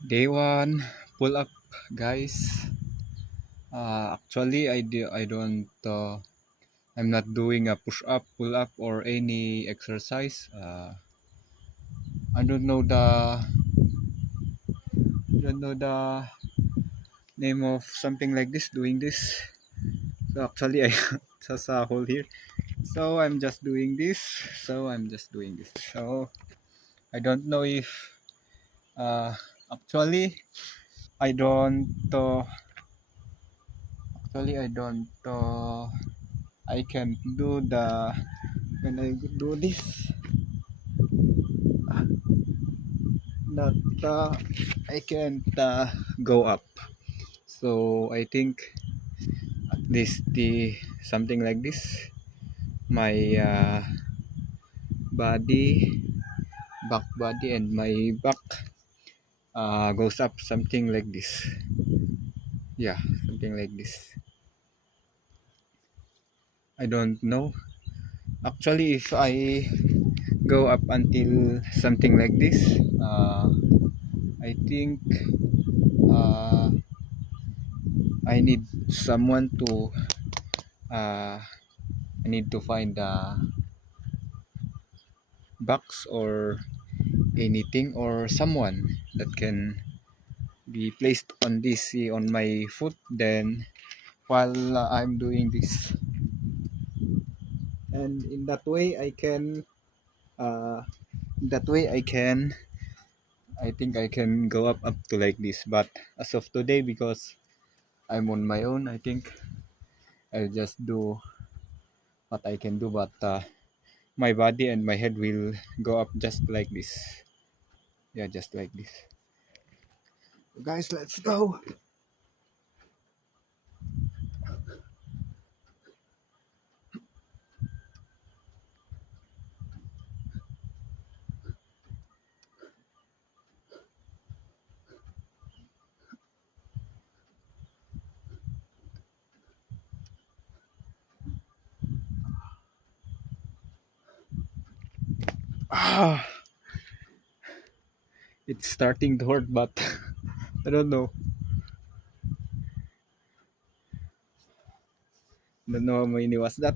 Day one, pull up, guys. Actually, I don't. I'm not doing a push up, pull up, or any exercise. I don't know the name of something like this. Doing this. So actually, I just a hole here. So I'm just doing this. So I don't know if uh, actually I don't. Actually, I don't. I can do the when I do this not I can't go up, so I think at least the something like this my body back body and my back goes up something like this, yeah, something like this. I don't know actually if I go up until something like this. I think uh, I need someone to I need to find a box or anything or someone that can be placed on this on my foot, then while I'm doing this, and in that way I can uh, that way I think I can go up to like this. But as of today, because I'm on my own, I think I'll just do what I can do, but my body and my head will go up just like this, yeah, just like this. Guys, let's go. Ah, it's starting to hurt, but I don't know. Don't know how many was that.